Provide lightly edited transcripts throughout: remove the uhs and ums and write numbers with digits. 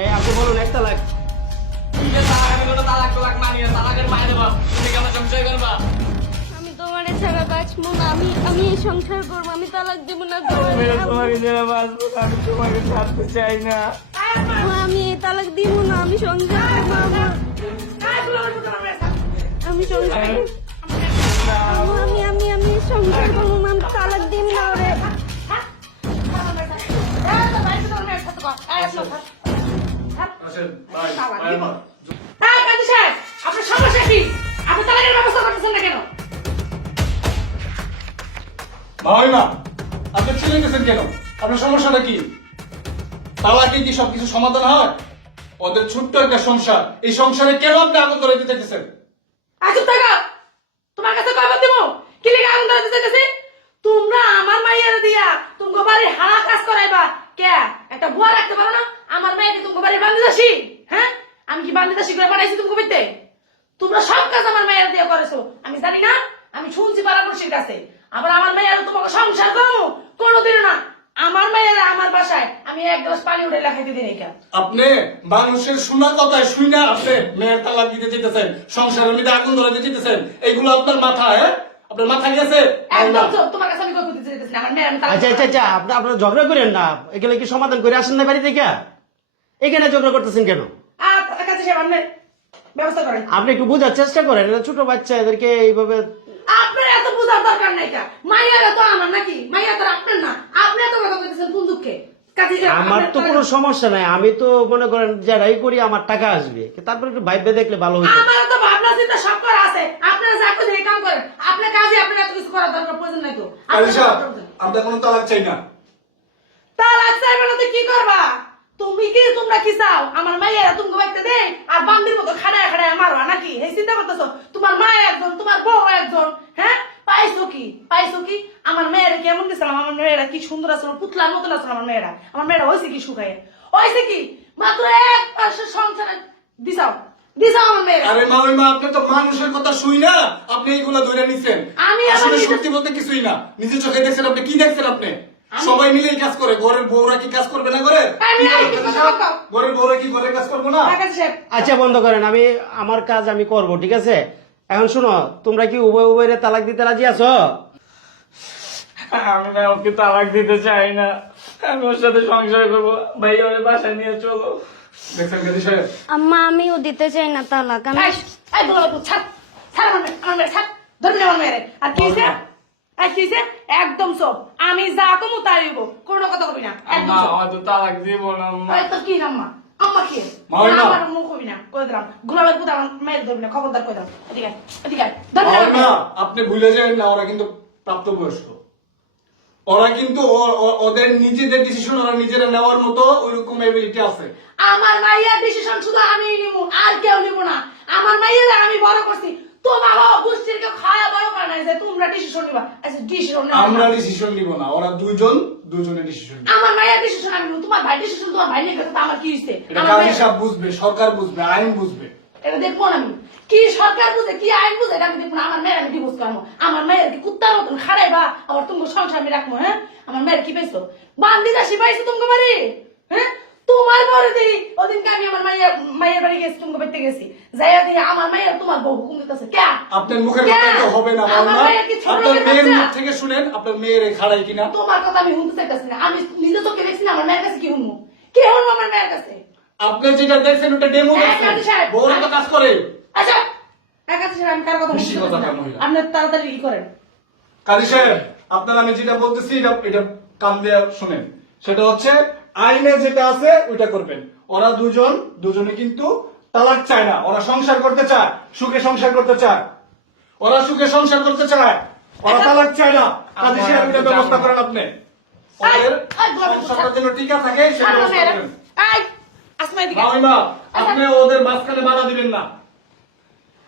এই আপনি বলুন এক তালাক। আমি তোমার ছাড়া বাঁচবো না, আমি এই সংসার করবো, আমি তালাক দেবো না তোমাকে। তোমাকে যারা বাঁচবো আমি তোমাকে ছাড়তে চাই না। আমি এই তালাক দিব না, আমি সংসার করবো। আমি সংসার আমি সংসার করবো, আমি তালাক দিব না ওরে। আপনার সমস্যা কি? আপনি তালাকের ব্যবস্থা করতেছেন না কেন? মাহিমা, আপনি ছেলে গেছেন কেন? আপনার সমস্যাটা কি? তালাকে কি সবকিছু সমাধান হয়? ওদের ছোট্ট একটা সংসার, এই সংসারে কেন আপনি আগুন ধরে দিতে চাইতেছেন? চুপ থাকো। তোমার কাছে কয়বার দিব? কি লিখে আগুন ধরাতে চাইতেছি? তোমরা আমার মাইয়ারে দিয়া তুমি বাড়ি হারা কাজ করাইবা কে? একটা বুয়া রাখতে পারো না? আমার মেয়েকে তুমি বাড়ি বান্ধি দাসি? হ্যাঁ, আমি কি বান্ধি দাসি করে বানাইছি তুমি কবিতে? তোমরা সব কাজ আমার মেয়ের দিয়ে করেছো, আমি জানি না? আমি শুনছি পাড়াপড়শির কাছে। আবার আমার মেয়ের তোমাকে সংসার করবো কোনোদিন না। আমার মেয়ের আমার বাসায় আমি এক গ্লাস পানি উঠে লাগাইতে দিন। আপনি মানুষের শোনা কথায় শুই না আপনি মেয়ের তালাক দিতে চাইতেছেন, সংসারের মধ্যে আগুন ধরে দিতে চাইতেছেন, এইগুলো আপনার মাথায়? আপনার মাথায় গেছে? একদম চুপ। তোমার কাছে আমি কই দিতে চাইতেছি না, আমার মেয়ের আমি তালাক আচ্ছা আচ্ছা আচ্ছা, আপনারা ঝগড়া করেন না, এগুলো কি সমাধান করে আসেন না বাড়ি থেকে? এখানে ঝগড়া করতেছেন কেন? কাছে সে আপনি ব্যবস্থা করেন। আপনি একটু বোঝার চেষ্টা করেন, এরা ছোট বাচ্চা, এদেরকে এইভাবে। আপনার এত বোঝার দরকার নাই। মাইয়ারা তো আমার নাকি? মাইয়া তো আপনার না। আপনি এত কথা বলতেছেন কোন দুঃখে? আমার তো কোনো সমস্যা নাই, আমি তো মনে করেন যারাই করি আমার টাকা আসবে, তারপর একটু ভাইবে দেখলে ভালো হতো। আমার তো ভাবনা চিন্তা সব করা আছে। আপনারা যা খুশি কাম করেন। আপনার কাজে আপনার এত কিছু করার দরকার প্রয়োজন নাই তো। আলিশা, আমরা কোনো তালাক চাই না। তালাক চাইবে না তো কি করবা? তোমরা কি চাও? আমার মাইয়ারা তুমি বাইতে দে আর বান্দির মতো খাড়ায় খাড়ায় মারবা নাকি? এই চিন্তা করতেছো? তোমার মা একজন, তোমার বউ একজন। হ্যাঁ, পাইছো কি? আমার মেয়েরা কেমন দিছিলাম? আমার মেয়েরা কি সুন্দর আছে, পুতলার মতন আছে। আমার মেয়েরা হয়েছে কি সুখায়? হয়েছে কি? মাত্র এক পাশের সংসারে দিছাও আমার মেয়েরা। আরে মামিমা, আপনি তো মানুষের কথা শুই না, আপনি এইগুলা ধরে নিছেন। আমি আসলে সত্যি বলতে কিছুই না। নিজের চোখে দেখছেন, আপনি কি দেখছেন? আপনি সবাই মিলেই কাজ করে। ঘরের বউরা কি কাজ করবে না? ঘরের বউরা কি ঘরের কাজ করবো না? আচ্ছা বন্ধ করেন, আমি আমার কাজ আমি করব, ঠিক আছে? এখন শুনো, তোমরা কি উভয় উভয়ের তালাক দিতে রাজি আছো? আমি না ওকে তালাক দিতে চাই না, আমি ওর সাথে সংসার করবো। ভাই ওর বাসায় নিয়ে চলো। দেখছেন কাজী সাহেব? আম্মা আমিও দিতে চাই না তালাক। আমি আমার মেয়ের ছাড়, ধরবি না আমার মেয়েরে। আর কি হয়েছে? একদম সব আমি যা কমু তাই হইব, কোনো কথা কবি না। একদম চুপ। আমার তো তালাক দিব না আম্মা। তোর কি আম্মা? আম্মা কি? মামিমা। আমার মুখ কবি না, কই দিলাম। গোলামের পুত আমার মেয়ের ধরবি না, খবরদার কই দাও। এদিকে ধরবি না আমার মামিমা, মেয়েরে। আপনি ভুলে যাবেন না, ওরা কিন্তু প্রাপ্তবয়স্ক। ওরা কিন্তু ওদের নিজেদের ডিসিশন ওরা নিজেরা নেওয়ার মতো ওইরকম এবিলিটি আছে। আমার মাইয়ার ডিসিশন শুধু আমি নিব, আর কেউ নিব না। আমার মাইয়ারা আমি বড় করছি। তোমার গোষ্ঠীর কেউ খাওয়া বড় করে নাই যে তোমরা ডিসিশন নিবা। আচ্ছা ডিসিশন আমরা ডিসিশন নিব না, ওরা দুজনের ডিসিশন। আমার মাইয়ার ডিসিশন আমি নিব। তোমার ভাই ডিসিশন তোমার ভাই নিয়ে গেছে, তো আমার কি হইছে? এটা কাজী সাহেব বুঝবে, সরকার বুঝবে, আইন বুঝবে। এটা দেখবো না আমি। কি সরকার বুঝে, কি আইন বুঝে, এটা আমি দেখবো না। আমার মেয়ের আমি ডিভোর্স করবো। আমার মেয়ের কি কুত্তার মতন খাড়াইবা, আবার তুমি সংসার আমি রাখবো? হ্যাঁ, আমার মেয়ের কি পাইছো? বান্দি দাসি পাইছো তুমি বাড়ি? হ্যাঁ, তোমার বড় দিই ওদিনকে আমি আমার মাইয়ের বাড়ি গেছি, তুমি বাড়িতে গেছি, যাইয়া দিয়ে আমার মাইয়ের তোমার বউ হুকুম দিতেছে। কে? আপনার মুখের কথা তো হবে না মামা। আপনার মেয়ের মুখ থেকে শুনেন, আপনার মেয়ের খাড়াই কিনা। তোমার কথা আমি শুনতে চাইতেছি না। আমি নিজে চোখে দেখছি না। আমার মেয়ের কাছে কি শুনবো? কি শুনবো আমার মেয়ের কাছে? আপনি যেটা দেখছেন ওটা ডেমো দেখছেন, বউরা তো কাজ করে। আচ্ছা একাছে আমি কার কথা বেশি কথা কার মহিলা। আপনি তাড়াতাড়ি ই করেন। কাজী সাহেব, আপনার আমি যেটা বলতেছি এটা কান দিয়ে শুনেন। সেটা হচ্ছে আইনে যেটা আছে ওইটা করবেন। ওরা দুজনে কিন্তু তালাক চায় না, ওরা সংসার করতে চায়, সুখে সংসার করতে চায়। ওরা সুখে সংসার করতে চায়, ওরা তালাক চায় না। কাজী সাহেব এটা ব্যবস্থা করেন আপনি। ওদের সংসারটা যেন টিকা থাকে সেটা ব্যবস্থা করেন। মামিমা, আপনি ওদের মাঝখানে বাধা দিবেন না।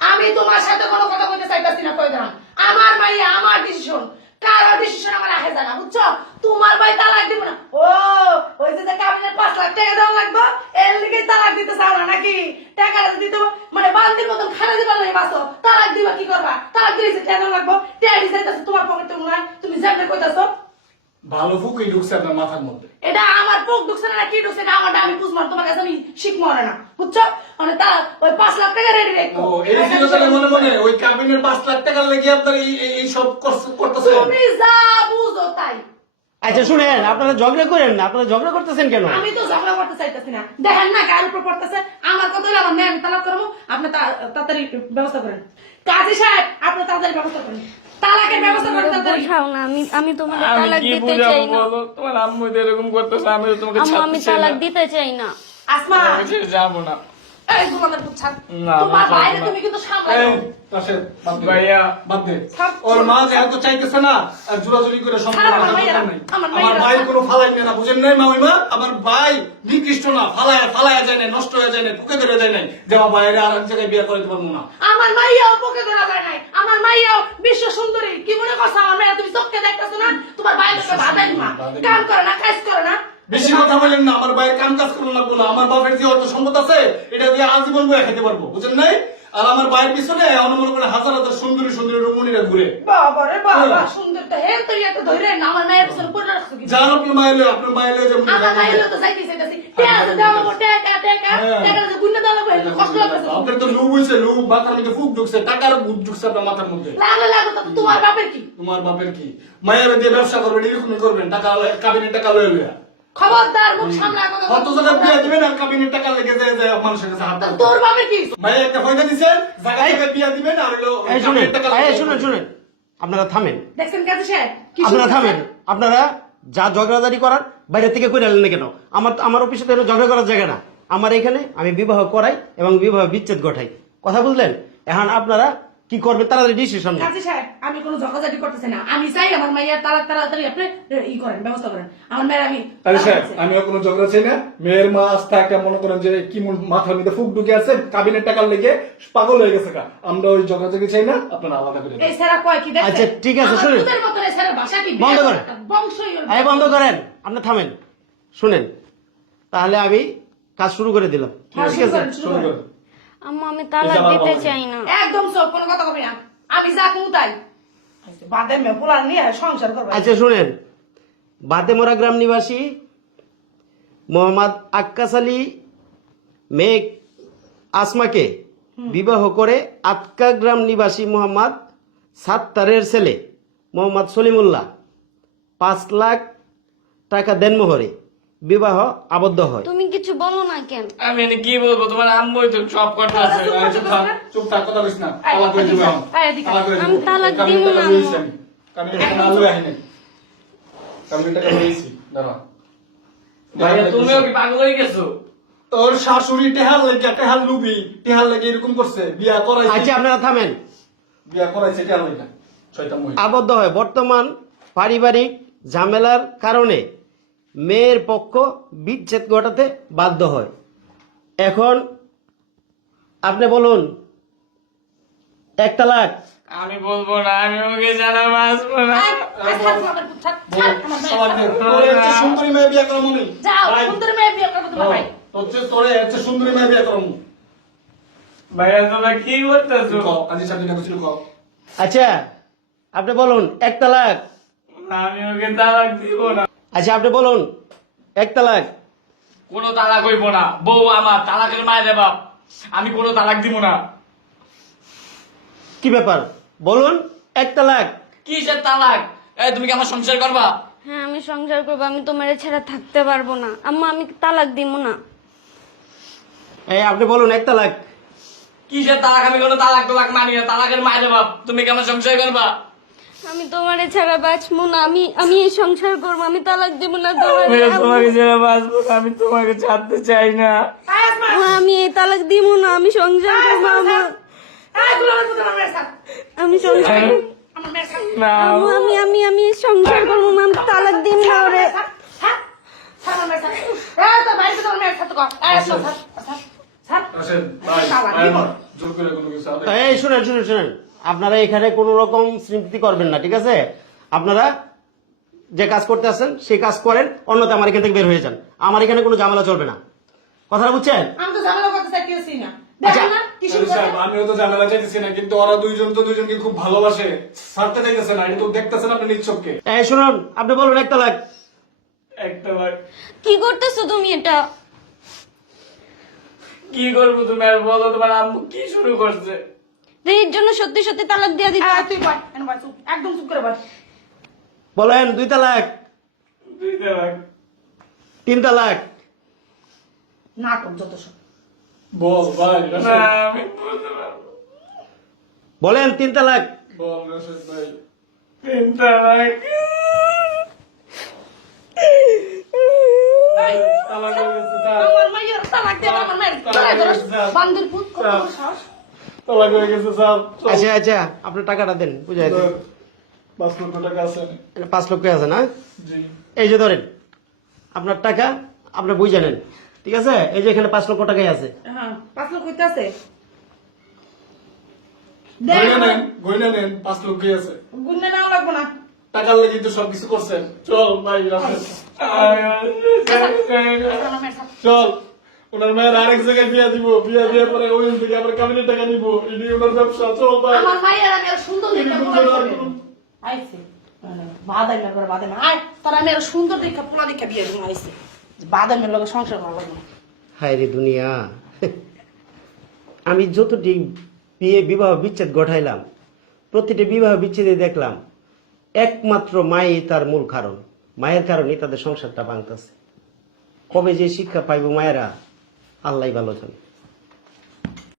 আমি তোমার সাথে কোনো কথা বলতে চাইতাছি না, কই দিলাম। আমার মাইয়া আমার ডিসিশন, কারো ডিসিশন আমার আহে জানা, বুঝছো? তোমার ভাই তালাক দিব না। ও ওই যে কাবিনের 5 লাখ টাকা দেওয়া লাগবে, এর লিগে তালাক দিতে চাও না নাকি? টাকাটা দিতে মানে বান্দির মতন খানা দিবা না বাসো, তালাক দিবা কি করবা? তালাক দিলে যে টাকা লাগবে, টাকা দিতে তোমার পকেটে মনে হয়, তুমি যেমনে কইতাছো। ভালো ফুকই ঢুকছে আপনার মাথার মধ্যে। এটা আমার পোক ঢুকছে না কি ঢুকছে না আমারটা আমি বুঝবো না, তোমার কাছে আমি শিখবো না, বুঝছো? মানে তা ওই 5 লাখ টাকা রেডি রাখো। ও এই ছিল তাহলে মনে মনে ওই কাবিনের 5 লাখ টাকা লেগে আপনার এই সব করতেছে। তুমি যা বুঝো তাই। আচ্ছা শুনেন, আপনারা ঝগড়া করেন না, আপনারা ঝগড়া করতেছেন কেন? আমি তো ঝগড়া করতে চাইতেছি না, দেখেন না গায়ের উপর পড়তেছে। আমার কথা হলো আমার মেয়ে আমি তালাক করবো, আপনি তাড়াতাড়ি ব্যবস্থা করেন। কাজী সাহেব আপনি তাড়াতাড়ি ব্যবস্থা করেন, তালাকের ব্যবস্থা করেন তাড়াতাড়ি। বোঝাও না, আমি তোমার আমি তালাক কি দিতে বুঝাবো চাই না। বলো? তোমার আম্মু তো এরকম করতেছে, আমি তো তোমাকে আম্মু আমি ছাড়তে চাই তালাক না। দিতে চাই না। আসমা তোমাকে ছেড়ে যাবো না। এই গোলামের পুচ্ছা, না, তোমার আমি বাইরে যাবো না। তুমি কিন্তু সামলাই এই রাশেদ বাদ দে। ভাইয়া। বাদ দে। ছাড়। ওর মা যেহেতু চাইতেছে না আর জোরাজুরি করে সম্পর্ক ছাড় আমার রাখার মাইয়ারা, দরকার নাই। আমার আমার মাইয়ারা ভাই ছাড়। কোনো ফালাই না, বুঝেন নাই মা? ওই মা আমার ভাই নিকৃষ্ট না, ফালায়া যায় না, নষ্ট হয়ে যায় না, ঠুকে ধরে যায় না যে আমার ভাইয়ের আর এক জায়গায় বিয়ে করে দিতে পারবো না। আমার মাইয়াও পোকে ধরা যায় নাই, আমার মাইয়াও বিশ্ব সুন্দরী। কি মনে করছো আমার মেয়ে? তুমি চোখকে দেখতেছো না? তোমার বাইরে বাধাই মা, কাম করে না, কাজ করে না। বেশি কথা বলেন না, আমার ভাইয়ের কাম কাজ করবো লাগবো না। আমার বাপের যে অর্থ সম্পদ আছে এটা দিয়ে আজীবন বয়ে খেতে পারবো, বুঝেন নাই? আর আমার ভাইয়ের পিছনে অনুমান করে হাজার হাজার সুন্দরী সুন্দরী রমণীরা ঘুরে। বাবা রে বাবা, সুন্দর তো হেন তুই এত ধরে না আমার মায়ের পিছনে পড়ে রাখছো কি? যান আপনার মায়ের যেমন আমার মায়ের তো যাইতে চাইতেছি, টাকা দাও আমার টাকা যে গুন্না দাও আমার কষ্ট লাগছে। আপনার তো লুব হয়েছে, লুব মাথার মধ্যে ফুক ঢুকছে, টাকার ভূত ঢুকছে আপনার মাথার মধ্যে। লাগলো তো তোমার বাপের কি তোমার বাপের কি? মায়ের দিয়ে ব্যবসা করবেন, এরকমই করবেন, টাকা কাবিনের টাকা লয়ে লইয়া খবরদার, মুখ সামনে কথা কত জায়গা বিয়ে দিবেন আর কাবিনের টাকা লেগে যায় মানুষের কাছে হাত পাতবেন। তোর বাপের কি? মায়ের একটা ফয়দা দিচ্ছেন, জায়গায় জায়গায় বিয়ে দিবেন আর হলো এই শুনেন, কাবিনের টাকা এই শুনেন, আপনারা থামেন, দেখছেন কাজী সাহেব কি আপনারা শুনতেছেন? থামেন। আপনারা যা ঝগড়াঝাড়ি করার বাইরে থেকে করে আনলেন না কেন? আমার অফিসে তো এটা ঝগড়া করার জায়গা না। আমার এখানে আমি বিবাহ করাই এবং বিবাহ বিচ্ছেদ ঘটাই, কথা বুঝলেন? এখন আপনারা কি করবেন তাড়াতাড়ি ডিসিশন নেন। কাজী সাহেব আমি কোনো ঝগড়াঝাটি করতেছি না, আমি চাই আমার মাইয়ার তালাক তাড়াতাড়ি আপনি ই করেন, ব্যবস্থা করেন। আমার মেয়ের আমি আমিও কোনো ঝগড়া চাই না। মেয়ের মা আস্থা একটা মনে করেন যে কি মাথার মধ্যে ফুক ঢুকে আছে, কাবিনের টাকার লেগে পাগল হয়ে গেছে। আমরা ওই ঝগড়াঝাটি চাই না, আপনারা আলাদা করে এই সেরা কয় কি দেখছেন? আচ্ছা, ঠিক আছে, আমার শুনুন। দুধের মতো এই সেরা ভাষা কি বন্ধ করেন। বংশই ওর। এই বন্ধ করেন, আপনি থামেন। শুনেন, তাহলে আমি কাজ শুরু করে দিলাম, হ্যাঁ, ঠিক শুরু আছে? করেন, শুরু শুরু করেন। করেন। আম্মু আমি তালাক এই যে দিতে আমার চাই না। একদম সব কোনো কথা কবি না, আমি যা কমু তাই। বাদে মে পোলা নিয়ে সংসার করবে। আচ্ছা শুনেন, বাতেমরা গ্রাম নিবাসী মোহাম্মদ আক্কাস আলী মেয়ে আসমাকে বিবাহ করে আতকা গ্রাম নিবাসী মোহাম্মদ সাত্তারের ছেলে মোহাম্মদ সলিমুল্লাহ 5 লাখ টাকা দেনমোহরে বিবাহ আবদ্ধ হয়। তুমি কিছু বলো না কেন? আমি এনে কি বলবো? তোমার আম্মুই তো সব করতেছে। চুপ থাক, চুপ থাক, কথা বলিস না। এই, তালাক করে দিবো এখন। এই, এদিকে। তালাক করে দিবো। আমি তালাক কাবিনের দিব টাকা না, লইছি আম্মু। আমি। কাবিনের টাকা না লই আহি নাই। কাবিনের টাকা লইছি, দাঁড়া। ভাইয়া তুমিও কি পাগল হয়ে গেছো? তোর শাশুড়ি টেহাল লুবি, টেহাল লেগে এরকম করছে, বিয়া করাইছে। আচ্ছা আপনারা থামেন। বিয়া করাইছে টেহাল লেগে। শয়তান মহিলা। আবদ্ধ হয়। বর্তমান পারিবারিক ঝামেলার কারণে মেয়ের পক্ষ বিচ্ছেদ ঘটাতে বাধ্য হয়। এখন আপনি বলুন, 1 তালাক? আমি বলবো না, আমি ওকে জানা বাঁচবো না। এই, এই, থাক, আমার পুত, থাক, থাক, আমার মেয়ে, সবার থাক। তোর এর চেয়ে সুন্দরী মেয়ে বিয়া করো মনি। যাও, ভাই, সুন্দর মেয়ে বিয়ে করবো তোমার ভাই। তোর এর চেয়ে সুন্দরী মেয়ে বিয়া করো। ভাইয়া তোমরা কি করতেছো? কাজী সাহেব যেটা কিছু কও। আচ্ছা আপনি বলুন, 1 তালাক? আমি ওকে তালাক দিব না। আচ্ছা আপনি বলুন, 1 তালাক? কোনো তালাক হইব না। বউ আমার, তালাকের মায়ের বাপ। আমি কোনো তালাক দিব না। কি ব্যাপার বলুন, 1 তালাক? কিসের তালাক? তুমি কি আমার সংসার করবা? হ্যাঁ আমি সংসার করবো, আমি তোমার ছাড়া থাকতে পারবো না। আম্মু আমি তালাক দিব না। এই আপনি বলুন, 1 তালাক? কিসের তালাক? আমি কোনো তালাক মানি না। তালাকের মায়ের বাপ। তুমি কি আমার সংসার করবা? আমি তোমার ছাড়া বাঁচবো না। আমি এই সংসার করবো, আমি তালাক দিব না তোমার। তোমাকে ছাড়া বাঁচবো না, আমি তোমাকে ছাড়তে চাই না। এই, আসমা, আমি এই তালাক দিব না, আমি সংসার করবো। এই, গোলামের পুত, আমার মেয়ের সাথ। আমি সংসার করবো। আমার মেয়ের সাথ। না, আম্মু আমি সংসার করবো, আমি তালাক দিব না ওরে। ছাড়, ছাড়, ছাড় আমার মেয়ের সাথ। এই, তোর ভাইয়ের সাথে আমার মেয়ের সাথ কর। এই, ছাড়, ছাড়, ছাড়, ছাড়। আসেন, ভাই, তালাক ভাই দিব। আমার, জোর করে কোনো কিছু হবে। এই শুনেন, আপনারা এখানে কোনো রকম স্মৃতি করবেন না, ঠিক আছে? আপনারা যে কাজ করতে আসছেন সেই কাজ করেন, অন্যথা আমার এখান থেকে বের হয়ে যান। আমার এখানে কোনো ঝামেলা চলবে না, কথাটা বুঝছেন? আমি তো ঝামেলা করতে চাইতেছি না, দেখেন না কি শুরু সাহেব, করছে? আমিও তো ঝামেলা চাইতেছি না, কিন্তু ওরা দুইজন তো দুইজনকে খুব ভালোবাসে, ছাড়তে চাইতেছে না। এটা তো দেখতেছেন আপনি নিচ্ছককে। এই শুনুন, আপনি বলবেন 1 তালাক। একটা বার কি করতেছো তুমি এটা? কি করবো তুমি আর বলো, তোমার আম্মু কি শুরু করছে? এর জন্য সত্যি সত্যি তালাক দিয়ে দিতে। তুই বল, এনে বল, চুপ, একদম চুপ করে বল। বলেন 2 তালাক, 2 তালাক। 3 তালাক। নাটক যত সব। বল ভাই, না রাশেদ। আমি বলতে পারবো। বলেন 3 তালাক। বল রাশেদ ভাই। 3 তালাক। তালাক হয়ে গেছে, স্যার। আমার মাইয়ের তালাক দিয়ে আমার মায়ের গলায় ধরো। বান্দর পুত, কত বড় সাহস। তালাক হয়ে গেছে, স্যার। আচ্ছা আচ্ছা, আপনি টাকাটা দেন, বুঝাই দেন। 5 লক্ষ টাকা আছে। 5 লক্ষ আছে না? জি। এই যে ধরেন আপনার টাকা, আপনি বুঝে নেন, ঠিক আছে? এই যে এখানে 5 লক্ষ টাকাই আছে। হ্যাঁ, 5 লক্ষ কইতে আছে। গয়না নেন, 5 লক্ষই আছে। গুন্নে নাও লাগবো না। টাকার লাগি তো সবকিছু করছেন। চল ভাই, রাশেদ। আমার মায়ের সাথে। চল, ওনার মায়ের আরেক জায়গায় বিয়া দিব, বিয়া দিয়ে পরে ওই থেকে আবার কাবিনের টাকা নিব, এটি ওনার ব্যবসা। চল ভাই। আমার মায়ের আমি আর সুন্দর এটি দেখে বুঝতে পোলা পারবো। দিতে আইছে। বাদামের ঘরে বাদাম। আয়, তোর আমি আর সুন্দর দেখে পোলা দেখে বিয়ে দিব আইছে। বাদামের লগে সংসার করা লাগবে না। হায় রে দুনিয়া, আমি যতটি বিবাহ বিচ্ছেদ ঘটাইলাম, প্রতিটি বিবাহ বিচ্ছেদে দেখলাম একমাত্র মাই তার মূল কারণ। মায়ের কারণে তাদের সংসারটা ভাঙতেছে। কবে যে শিক্ষা পাইব মায়েরা, আল্লাহ ভালো জানে।